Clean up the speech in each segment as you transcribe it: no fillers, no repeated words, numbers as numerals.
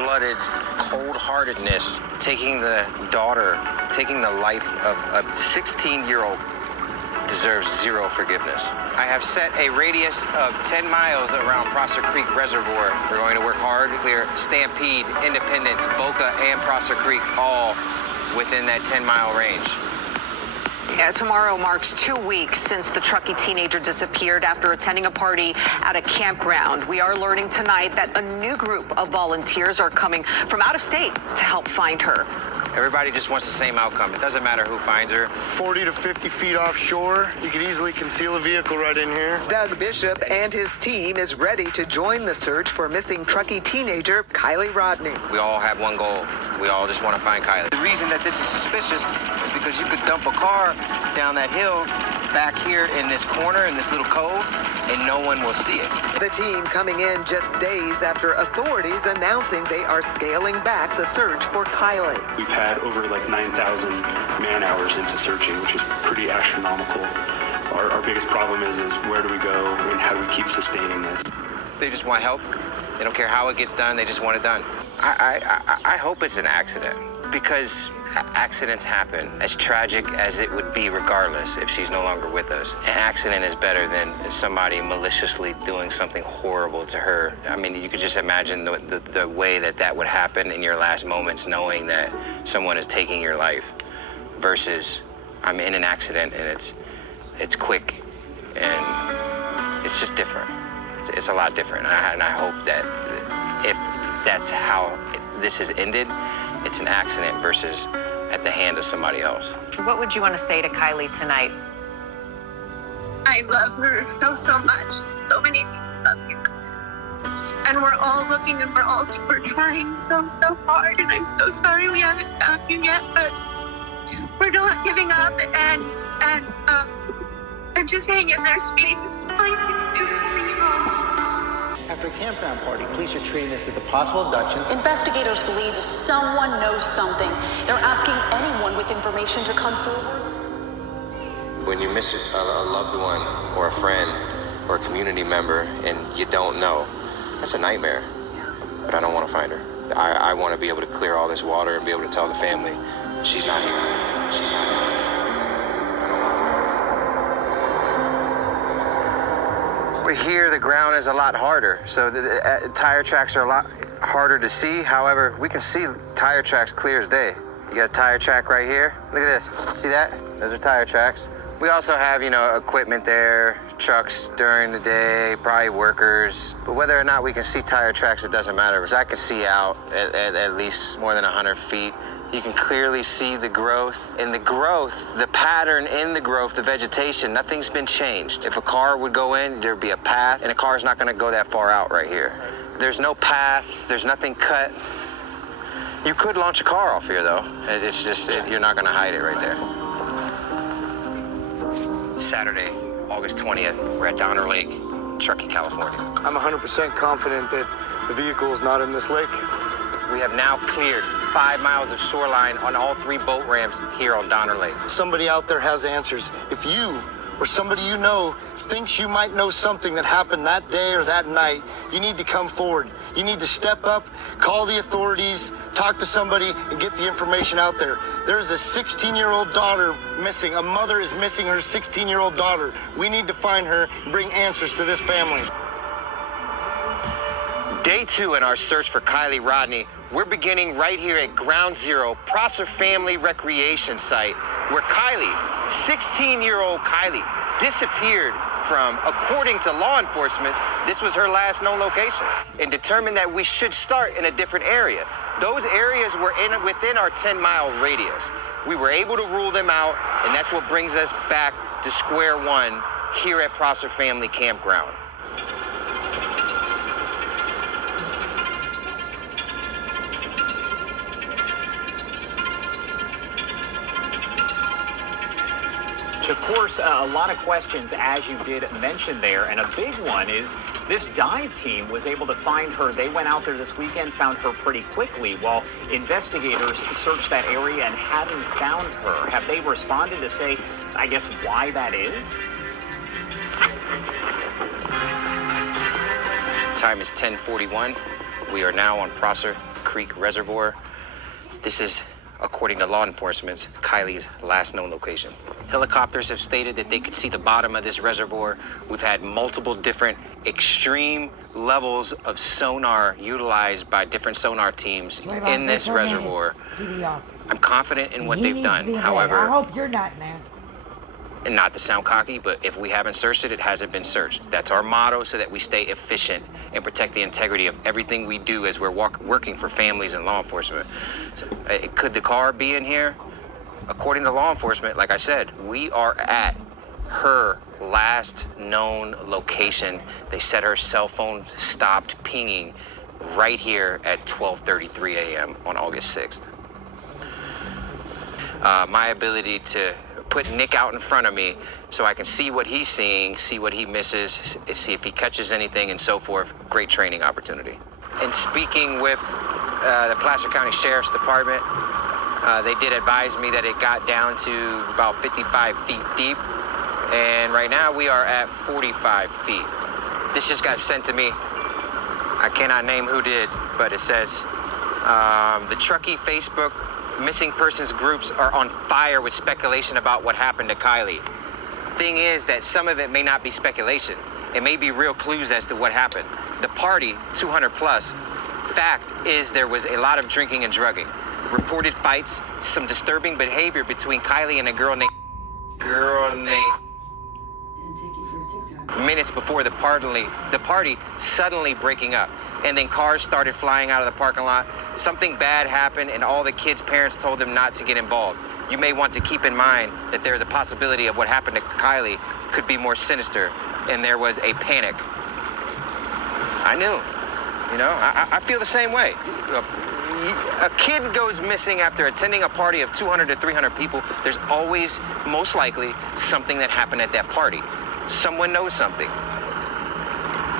cold-blooded, cold-heartedness, taking the life of a 16-year-old deserves zero forgiveness. I have set a radius of 10 miles around Prosser Creek Reservoir. We're going to work hard to clear Stampede, Independence, Boca, and Prosser Creek, all within that 10-mile range. Yeah, tomorrow marks 2 weeks since the Truckee teenager disappeared after attending a party at a campground. We are learning tonight that a new group of volunteers are coming from out of state to help find her. Everybody just wants the same outcome. It doesn't matter who finds her. 40 to 50 feet offshore. You could easily conceal a vehicle right in here. Doug Bishop and his team is ready to join the search for missing Truckee teenager Kylie Rodney. We all have one goal. We all just want to find Kylie. The reason that this is suspicious is because you could dump a car down that hill back here in this corner, in this little cove, and no one will see it. The team coming in just days after authorities announcing they are scaling back the search for Kylie. We've had over like 9,000 man hours into searching, which is pretty astronomical. Our biggest problem is where do we go and how do we keep sustaining this? They just want help. They don't care how it gets done. They just want it done. I hope it's an accident, because accidents happen, as tragic as it would be regardless if she's no longer with us. An accident is better than somebody maliciously doing something horrible to her. I mean, you could just imagine the way that would happen in your last moments, knowing that someone is taking your life, versus I'm in an accident and it's quick and it's just different. It's a lot different, and I hope that if that's how this has ended, it's an accident versus at the hand of somebody else. What would you want to say to Kylie tonight? I love her so much. So many people love you. And we're all looking, and we're trying so hard, and I'm so sorry we haven't found you yet, but we're not giving up, and just hang in there, sweetie. This will probably be soon for you home. After a campground party, police are treating this as a possible abduction. Investigators believe someone knows something. They're asking anyone with information to come forward. When you miss a loved one or a friend or a community member and you don't know, that's a nightmare. But I don't want to find her. I want to be able to clear all this water and be able to tell the family, she's not here. She's not here. Here, the ground is a lot harder, so the tire tracks are a lot harder to see. However, we can see tire tracks clear as day. You got a tire track right here. Look at this. See that? Those are tire tracks. We also have, equipment there, trucks during the day, probably workers. But whether or not we can see tire tracks, it doesn't matter, because I can see out at least more than 100 feet. You can clearly see the growth. In the growth, the pattern in the growth, the vegetation, nothing's been changed. If a car would go in, there'd be a path, and a car's not gonna go that far out right here. There's no path, there's nothing cut. You could launch a car off here though. It's just, you're not gonna hide it right there. Saturday, August 20th, we're at Donner Lake, Truckee, California. I'm 100% confident that the vehicle is not in this lake. We have now cleared 5 miles of shoreline on all 3 boat ramps here on Donner Lake. Somebody out there has answers. If you or somebody you know thinks you might know something that happened that day or that night, you need to come forward. You need to step up, call the authorities, talk to somebody, and get the information out there. There's a 16-year-old daughter missing. A mother is missing her 16-year-old daughter. We need to find her and bring answers to this family. Day 2 in our search for Kylie Rodney. We're beginning right here at Ground Zero, Prosser Family Recreation Site, where Kylie, 16-year-old Kylie, disappeared from. According to law enforcement, this was her last known location, and determined that we should start in a different area. Those areas were within our 10-mile radius. We were able to rule them out, and that's what brings us back to square one here at Prosser Family Campground. Of course, a lot of questions, as you did mention there, and a big one is this dive team was able to find her. They went out there this weekend, found her pretty quickly, while investigators searched that area and hadn't found her. Have they responded to say, I guess, why that is? Time is 10:41. We are now on Prosser Creek Reservoir. This is, according to law enforcement, Kylie's last known location. Helicopters have stated that they could see the bottom of this reservoir. We've had multiple different extreme levels of sonar utilized by different sonar teams in this reservoir. I'm confident in what they've done. However, I hope you're not in there. And not to sound cocky, but if we haven't searched it, it hasn't been searched. That's our motto, so that we stay efficient and protect the integrity of everything we do as we're working for families and law enforcement. So, could the car be in here? According to law enforcement, like I said, we are at her last known location. They said her cell phone stopped pinging right here at 12:33 a.m. on August 6th. My ability to put Nick out in front of me so I can see what he's seeing, see what he misses, see if he catches anything and so forth. Great training opportunity. And speaking with the Placer County Sheriff's Department, they did advise me that it got down to about 55 feet deep. And right now we are at 45 feet. This just got sent to me. I cannot name who did, but it says the Truckee Facebook missing persons groups are on fire with speculation about what happened to Kylie. Thing is that some of it may not be speculation. It may be real clues as to what happened. The party, 200 plus, fact is there was a lot of drinking and drugging. Reported fights, some disturbing behavior between Kylie and a girl named minutes before the party suddenly breaking up. And then cars started flying out of the parking lot. Something bad happened and all the kids' parents told them not to get involved. You may want to keep in mind that there's a possibility of what happened to Kylie could be more sinister, and there was a panic. I knew, I feel the same way. A kid goes missing after attending a party of 200 to 300 people. There's always, most likely, something that happened at that party. Someone knows something.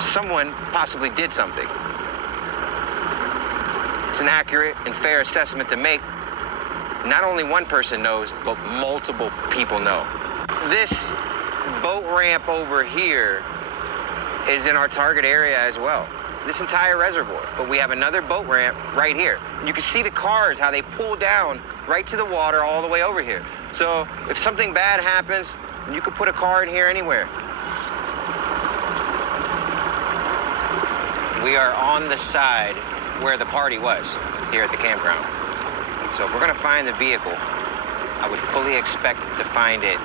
Someone possibly did something. It's an accurate and fair assessment to make. Not only one person knows, but multiple people know. This boat ramp over here is in our target area as well. This entire reservoir, but we have another boat ramp right here. You can see the cars, how they pull down right to the water all the way over here. So if something bad happens, you could put a car in here anywhere. We are on the side where the party was, here at the campground. So if we're gonna find the vehicle, I would fully expect to find it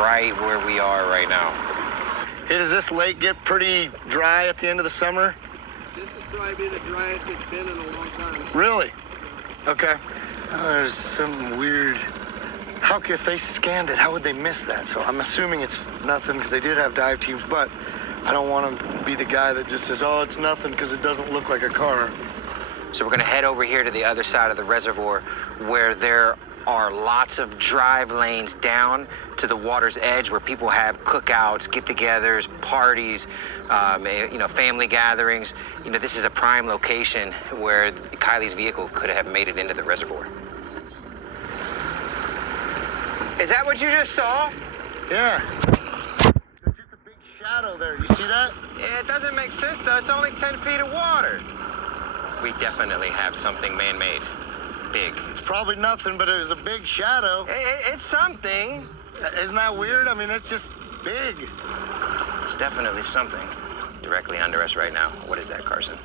right where we are right now. Hey, does this lake get pretty dry at the end of the summer? This is probably the driest it's been in a long time. Really? Okay. There's some weird... if they scanned it, how would they miss that? So I'm assuming it's nothing because they did have dive teams, but I don't want to be the guy that just says, oh, it's nothing because it doesn't look like a car. So we're gonna head over here to the other side of the reservoir where there are lots of drive lanes down to the water's edge where people have cookouts, get-togethers, parties, family gatherings. This is a prime location where Kylie's vehicle could have made it into the reservoir. Is that what you just saw? Yeah. There's just a big shadow there. You see that? Yeah, it doesn't make sense though. It's only 10 feet of water. We definitely have something man-made. Big. It's probably nothing, but it was a big shadow. It's something. Isn't that weird? I mean, it's just big. It's definitely something directly under us right now. What is that, Carson?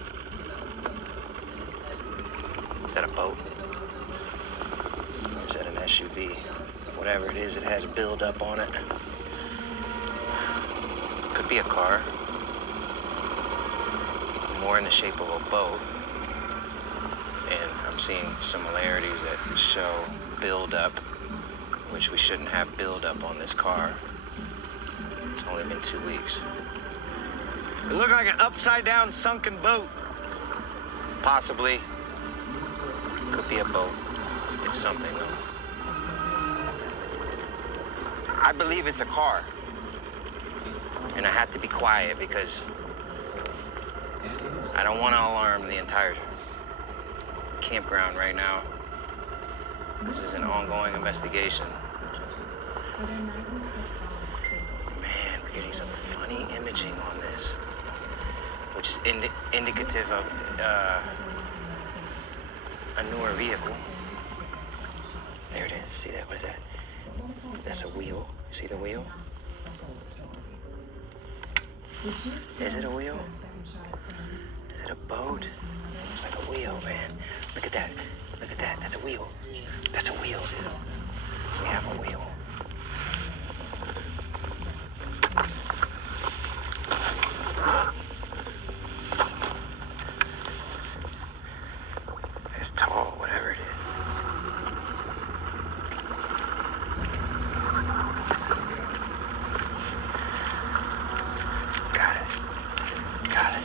Is that a boat? Or is that an SUV? Whatever it is, it has build-up on it. Could be a car. More in the shape of a boat. And I'm seeing similarities that show build-up, which we shouldn't have build-up on this car. It's only been 2 weeks. It looked like an upside-down sunken boat. Possibly. Could be a boat. It's something, though. I believe it's a car. And I have to be quiet because I don't want to alarm the entire campground right now. This is an ongoing investigation. Man, we're getting some funny imaging on this, which is indicative of vehicle. There it is. See that? What is that? That's a wheel. See the wheel? Is it a wheel? Is it a boat? It's like a wheel, man. Look at that. Look at that. That's a wheel. That's a wheel. We have a wheel. It's tall, whatever it is. Got it. Got it.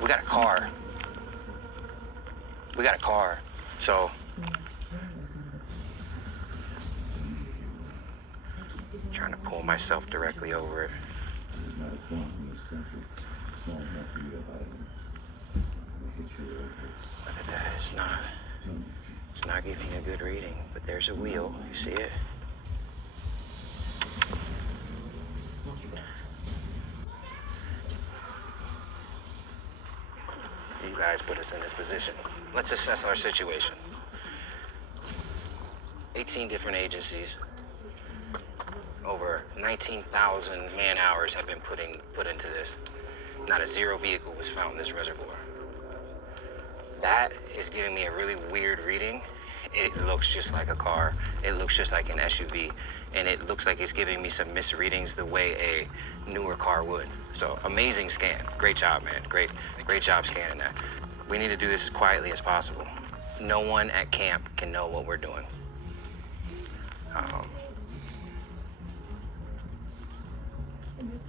We got a car. We got a car. So trying to pull myself directly over it. Look at that. It's not giving a good reading, but there's a wheel. You see it? You guys put us in this position. Let's assess our situation. 18 different agencies. Over 19,000 man-hours have been put into this. Not a zero vehicle was found in this reservoir. That is giving me a really weird reading. It looks just like a car. It looks just like an SUV. And it looks like it's giving me some misreadings the way a newer car would. So amazing scan. Great job, man. Great job scanning that. We need to do this as quietly as possible. No one at camp can know what we're doing.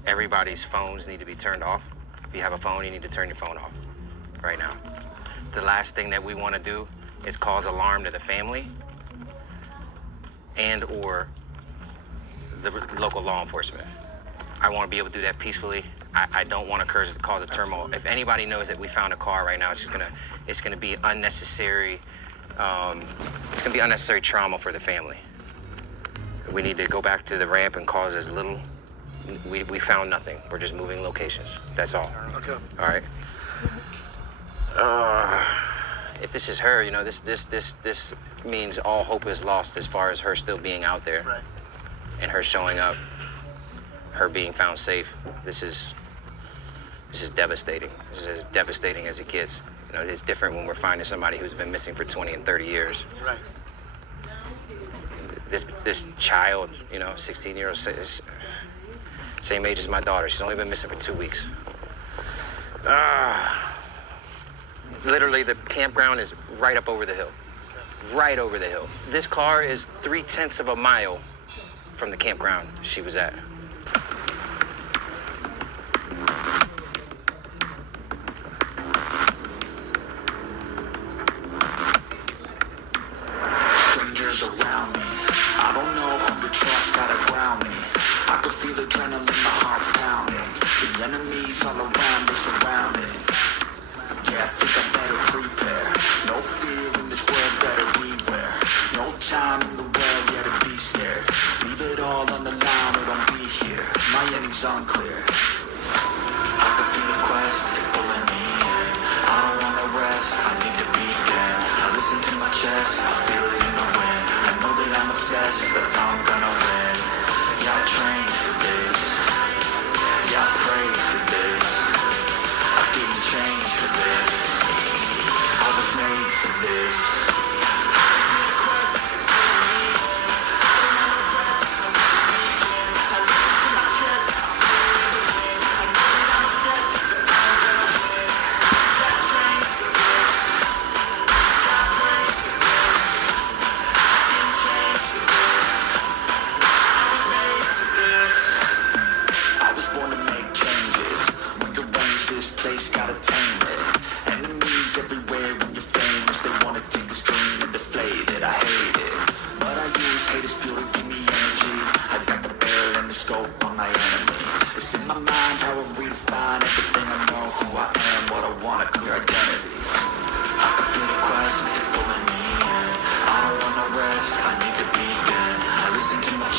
Everybody's phones need to be turned off. If you have a phone, you need to turn your phone off right now. The last thing that we want to do is cause alarm to the family and or the local law enforcement. I want to be able to do that peacefully. I don't want to cause a turmoil. If anybody knows that we found a car right now, it's gonna be unnecessary. It's gonna be unnecessary trauma for the family. We need to go back to the ramp and cause as little. We found nothing. We're just moving locations. That's all. Okay. All right. If this is her, you know, this means all hope is lost as far as her still being out there. Right. And her showing up, her being found safe. This is devastating. This is as devastating as it gets. You know, it's different when we're finding somebody who's been missing for 20 and 30 years. Right. This child, you know, 16-year-old, same age as my daughter. She's only been missing for 2 weeks. Literally, the campground is right up over the hill. Right over the hill. This car is 3/10 of a mile from the campground she was at. Strangers around me. I don't know who to trust, gotta ground me. I could feel adrenaline, my heart's pounding. The enemies all around me surrounding. Yeah, I think I better prepare. No fear in this world, better beware. No time in the world, yeah, to be scared. Leave it all on the line or don't be here. My ending's unclear. I can feel the quest, it's pulling me in. I don't wanna rest, I need to begin. I listen to my chest, I feel it in the wind. I know that I'm obsessed, that's how I'm gonna win. Yeah, I trained for this. Yeah, I prayed for this. I didn't change for this. I was made for this.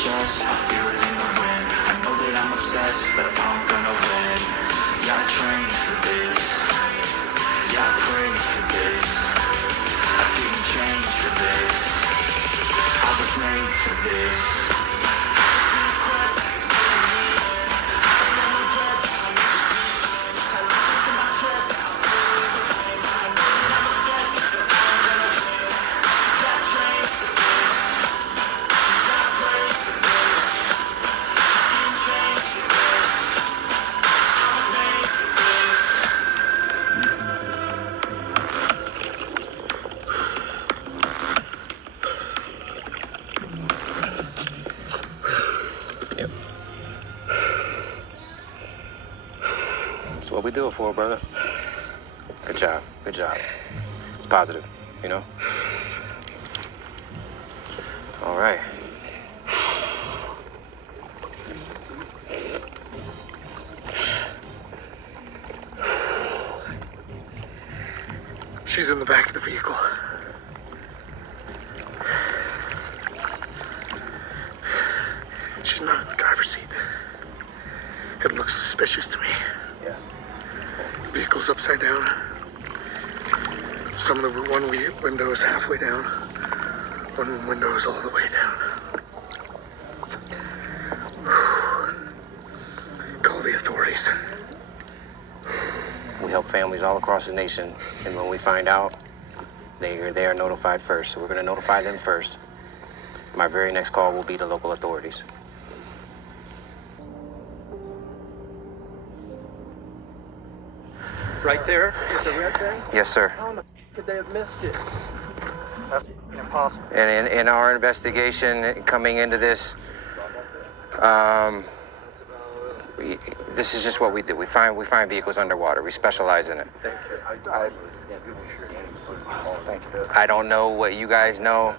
I feel it in the wind. obsessed that I'm gonna win. Yeah, I trained for this. Yeah, I prayed for this. I didn't change for this. I was made for this. That's what we do it for, brother. Good job. Good job. It's positive, you know? All right. She's in the back of the vehicle. She's not in the driver's seat. It looks suspicious to me. Yeah. Vehicle's upside down. Some of the one window is halfway down. One window is all the way down. Call the authorities. We help families all across the nation, and when we find out, they are notified first. So we're going to notify them first. My very next call will be to local authorities. Right there is the red thing? Yes, sir. How in the could they have missed it? That's impossible. And in our investigation coming into this, this is just what we do. We find vehicles underwater. We specialize in it. Thank you. I don't know what you guys know,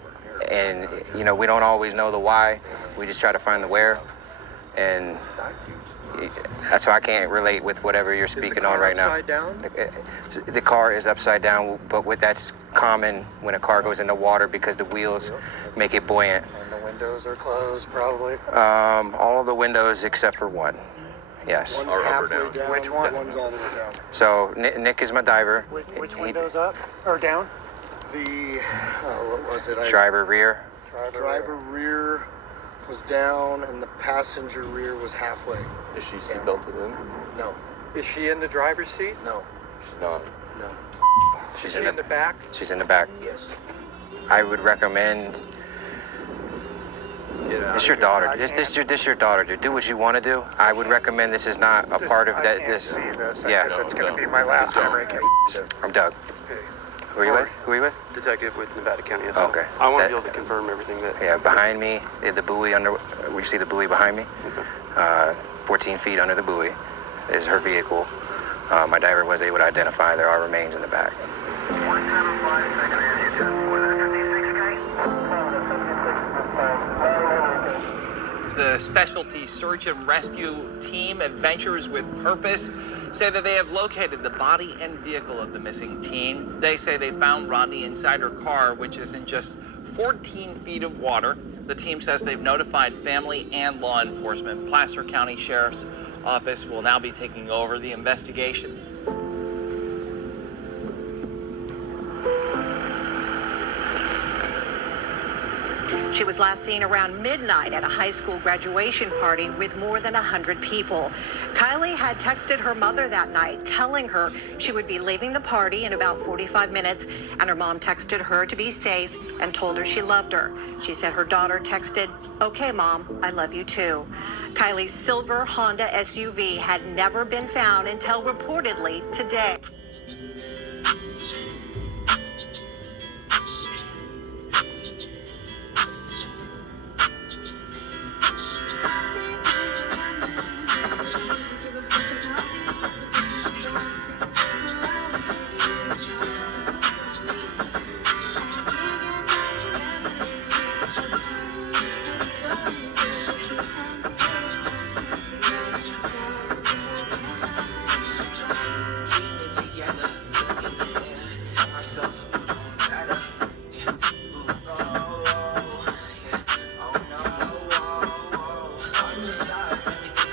and you know we don't always know the why. We just try to find the where, and that's why I can't relate with whatever you're speaking on right now. Upside down? The car is upside down, but that's common when a car goes into water because the wheels make it buoyant. And the windows are closed, probably. All of the windows except for one. Yes. One's halfway down. Which one? One's all the way down. So Nick is my diver. Which window's up or down? The, what was it? Driver rear. Driver rear was down and the passenger rear was halfway. Is she seatbelted in? No. Is she in the driver's seat? No. She's not. No. She's Is she in the back? She's in the back. Yes. I would recommend. This your daughter. This your daughter, dude. Do what you want to do. I would recommend this is not a part of that. This. Yeah. It's going to be my last memory. I'm Doug. Who are you with? Who are you with? Detective with Nevada County SOF. Okay. I want to be able to confirm everything that... Yeah, behind me, the buoy under, we see the buoy behind me. 14 feet under the buoy is her vehicle. My diver was able to identify there are remains in the back. 175, The specialty search and rescue team, Adventures with Purpose, say that they have located the body and vehicle of the missing teen. They say they found Rodney inside her car, which is in just 14 feet of water. The team says they've notified family and law enforcement. Placer County Sheriff's Office will now be taking over the investigation. She was last seen around midnight at a high school graduation party with more than 100 people. Kylie had texted her mother that night, telling her she would be leaving the party in about 45 minutes, and her mom texted her to be safe and told her she loved her. She said her daughter texted, "Okay, Mom, I love you too." Kylie's silver Honda SUV had never been found until reportedly today.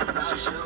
About you.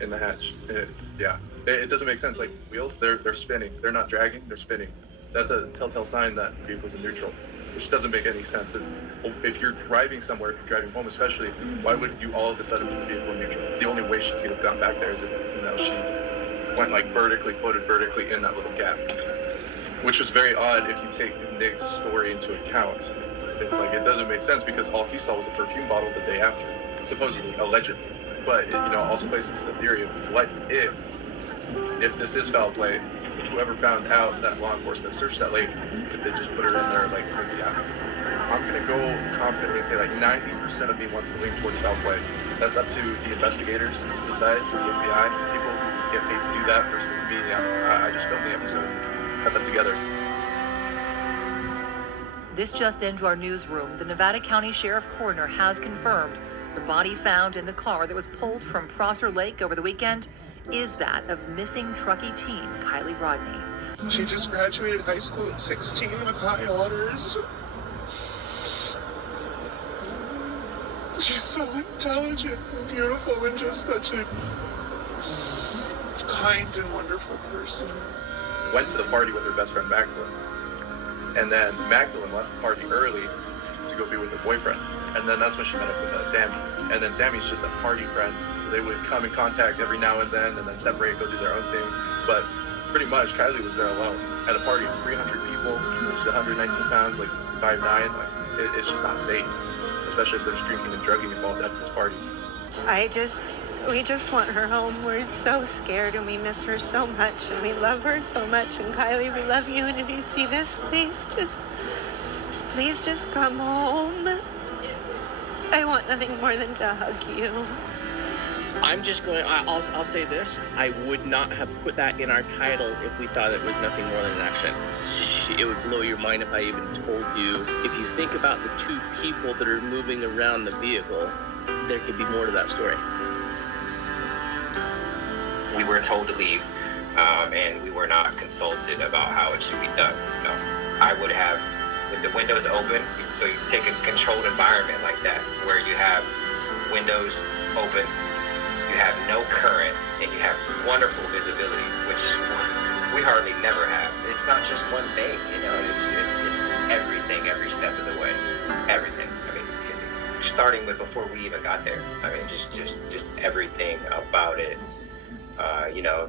in the hatch. It doesn't make sense. Like wheels, they're spinning. They're not dragging. They're spinning. That's a telltale sign that the vehicle's in neutral, which doesn't make any sense. If you're driving somewhere, if you're driving home especially, why would you all of a sudden put the vehicle in neutral? The only way she could have gone back there is if she went like floated vertically in that little gap, which was very odd if you take Nick's story into account. It's like it doesn't make sense because all he saw was a perfume bottle the day after, supposedly, allegedly. But it, also plays into the theory of what if this is foul play, whoever found out that law enforcement searched that lady, if they just put her in there like maybe after. I'm gonna go confidently say like 90% of me wants to lean towards foul play. That's up to the investigators to decide, the FBI, people who get paid to do that versus me. I just filmed the episodes, cut them together. This just into our newsroom. The Nevada County Sheriff Coroner has confirmed the body found in the car that was pulled from Prosser Lake over the weekend is that of missing truckee teen Kylie Rodney. She just graduated high school at 16 with high honors. She's so intelligent and beautiful and just such a kind and wonderful person. Went to the party with her best friend Magdalene. And then Magdalene left the party early to go be with her boyfriend. And then that's when she met up with Sammy. And then Sammy's just a party friend, so they would come in contact every now and then separate, go do their own thing. But pretty much Kylie was there alone at a party of 300 people. She's 119 pounds, like 5'9". Like it's just not safe, especially if there's drinking and drugging involved at this party. We just want her home. We're so scared and we miss her so much and we love her so much. And Kylie, we love you. And if you see this, please just come home. I want nothing more than to hug you. I'll say this. I would not have put that in our title if we thought it was nothing more than an accident. It would blow your mind if I even told you. If you think about the two people that are moving around the vehicle, there could be more to that story. We were told to leave, and we were not consulted about how it should be done. I would have, with the windows open, so you take a controlled environment like that, where you have windows open, you have no current, and you have wonderful visibility, which we hardly never have. It's not just one thing, it's everything, every step of the way, everything. I mean, starting with before we even got there. I mean, just everything about it.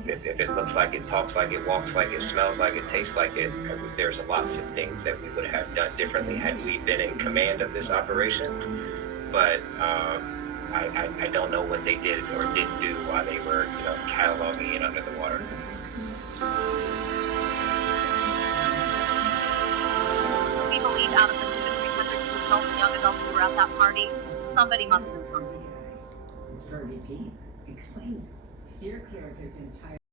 If it looks like it, talks like it, walks like it, smells like it, tastes like it, there's lots of things that we would have done differently had we been in command of this operation. But I don't know what they did or didn't do while they were, cataloging it under the water. We believe out of the 200 to 300 adult and young adults who were at that party, somebody must have been drunk. It's for repeat. Explains it. Steer clear of his entire